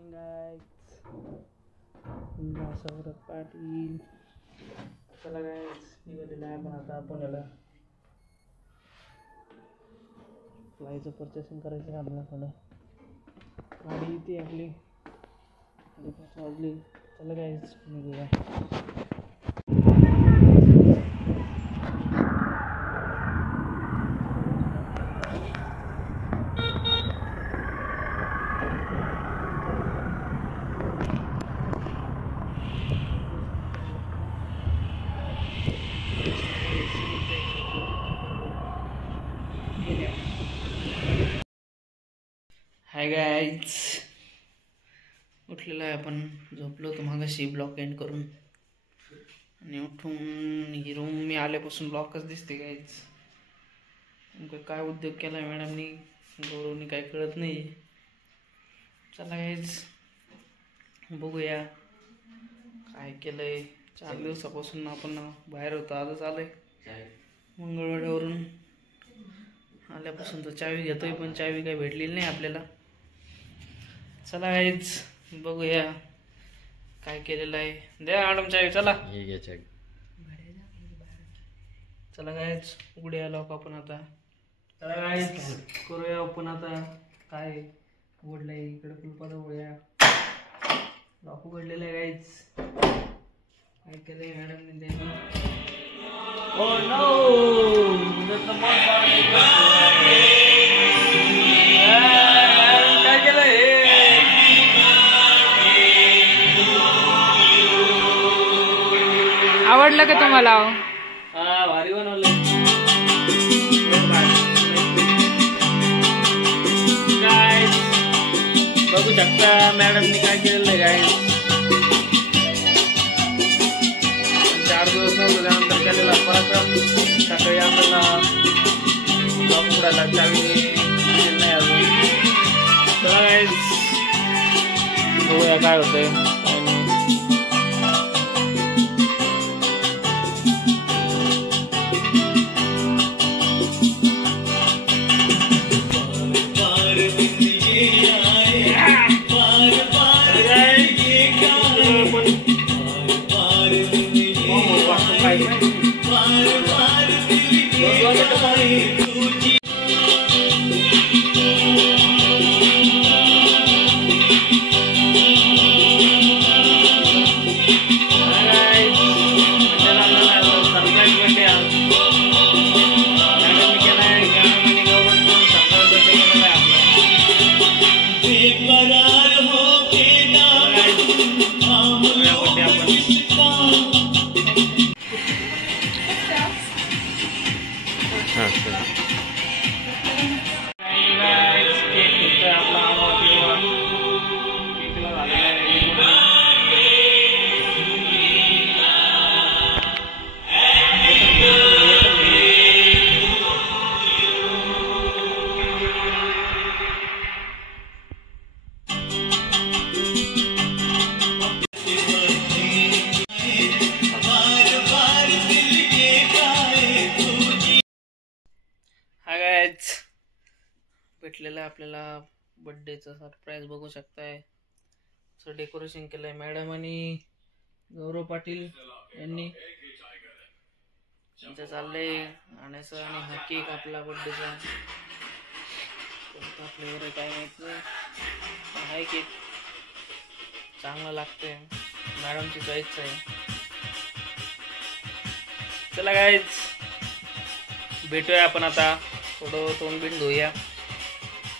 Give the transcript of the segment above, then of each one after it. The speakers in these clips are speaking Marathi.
Morning guys, Saurabh Patil. चला गाइस, निघालेला आहे पण आता आपण याला फ्लायचं परचेसिंग करायचं आहे आपल्याला. थोडं गाडी इथे आपली 5 वाजली. चला गाइस निघूया. हाय गाइज, उठलेला आहे आपण. झोपलो होतो मागाशी ब्लॉक एंड करून आणि उठून ही रूम मी आल्यापासून ब्लॉकच दिसते गाइज. काय उद्योग केला मॅडमनी गौरवनी काय कळत नाही. चला गाइज बघूया काय केलंय. 4 दिवसापासून आपण बाहेर होतो, आजच आलोय मंगळवाड्यावरून. आल्यापासून तर चावी घेतोय पण चावी काही भेटलेली नाही आपल्याला. चला गाइज बघूया काय केलेलं आहे. द्या मॅडम चावी. चला चला गाइज उघड्या लॉक आपण आता. चला गाइज करूया ओपन आता. काय उघडलंय इकडे कुलपात उघड्या. लॉक उघडलेलं आहे गाइज. काय केलंय मॅडमने ते. Oh no! There's the mod काय केलं हे? आवडलं का तुम्हाला? हा भारी बनवलं. गाइस बघू शकता मॅडमने काय केलेलं आहे गाइस. 4 दिवस नव्हतं त्यानंतर केलेला पराक्रम. सकाळी आपल्याला लॉक उघडायला चावी नाही अजून. चला गाइस बघूया काय होतंय काय नाही. भेटलेलं आपल्याला बर्थडेचं सरप्राईज बघू शकताय. असं डेकोरेशन केलंय मॅडम आणि गौरव पाटील यांनी. त्यांचं चाललंय आणायचं आणि हा केक आपला बर्थडेचा. कोणता फ्लेवर आहे काय माहित नाही. हाय केक चांगला लागतंय, मॅडमची चॉईस आहे. चला गाइज भेटूया आपण आता. थोडं तोंड बिंड धुऊया.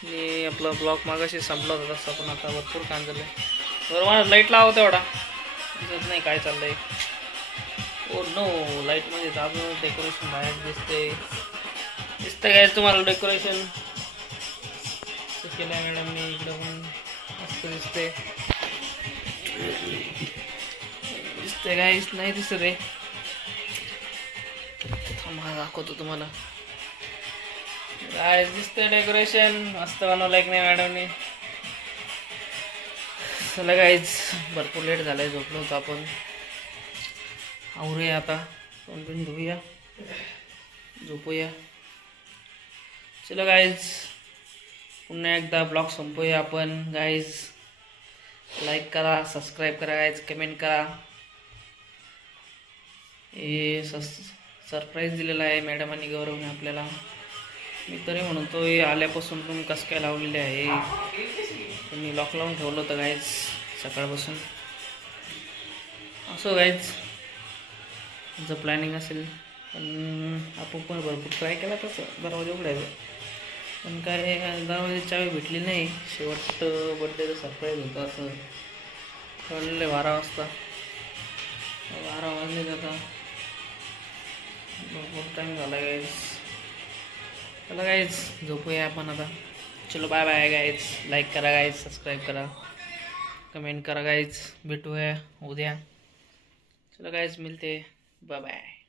मी आपला ब्लॉग मागाशी संपला होता तसं पण आता भरपूर काम झालं आहे. बरोबर लाईट लावा तेवढा दिसत नाही काय चाललंय. ओ नो लाईटमध्ये अजून डेकोरेशन बाहेर दिसतंय काय तुम्हाला. डेकोरेशन केलं आहे मॅडमने. इकडं पण मस्त दिसतंय काय नाही दिसत आहे. थांबा दाखवतो तुम्हाला. गाइस दिसतंय डेकोरेशन मस्त बनवलंय की नाही मॅडमने. चला गाइज भरपूर लेट झालंय, झोपलो होतो आपण. आवरूया आता, तोंड बिंड धुऊया, झोपूया. चलो गाइज पुन्हा एकदा ब्लॉग संपूया आपण. गाइज लाईक करा, सबस्क्राईब करा गाईज, कमेंट करा. हे सरप्राईज दिलेला आहे मॅडम आणि गौरवने आपल्याला. मी तरी म्हणतो हे आल्यापासून तुम्ही कसं काय लावलेले आहे. तुम्ही लॉक लावून ठेवलं होतं गाईज सकाळपासून. असं गाईज जर प्लॅनिंग असेल, पण आपण पण भरपूर ट्राय केला तसं दरवाजा उघडायचं, पण काय दरवाजा चावी भेटली नाही. शेवट बड्डेचं सरप्राईज होतं असं कळलेलं 12 वाजता. 12 वाजले आता, भरपूर टाईम झाला गाईज. चला गाईज झोपूया आपण आता. चलो बाय बाय गाईज. लाईक करा गाईज, सबस्क्राईब करा, कमेंट करा गाईज. भेटूया उद्या. चलो गाईज मिलते, बाय बाय.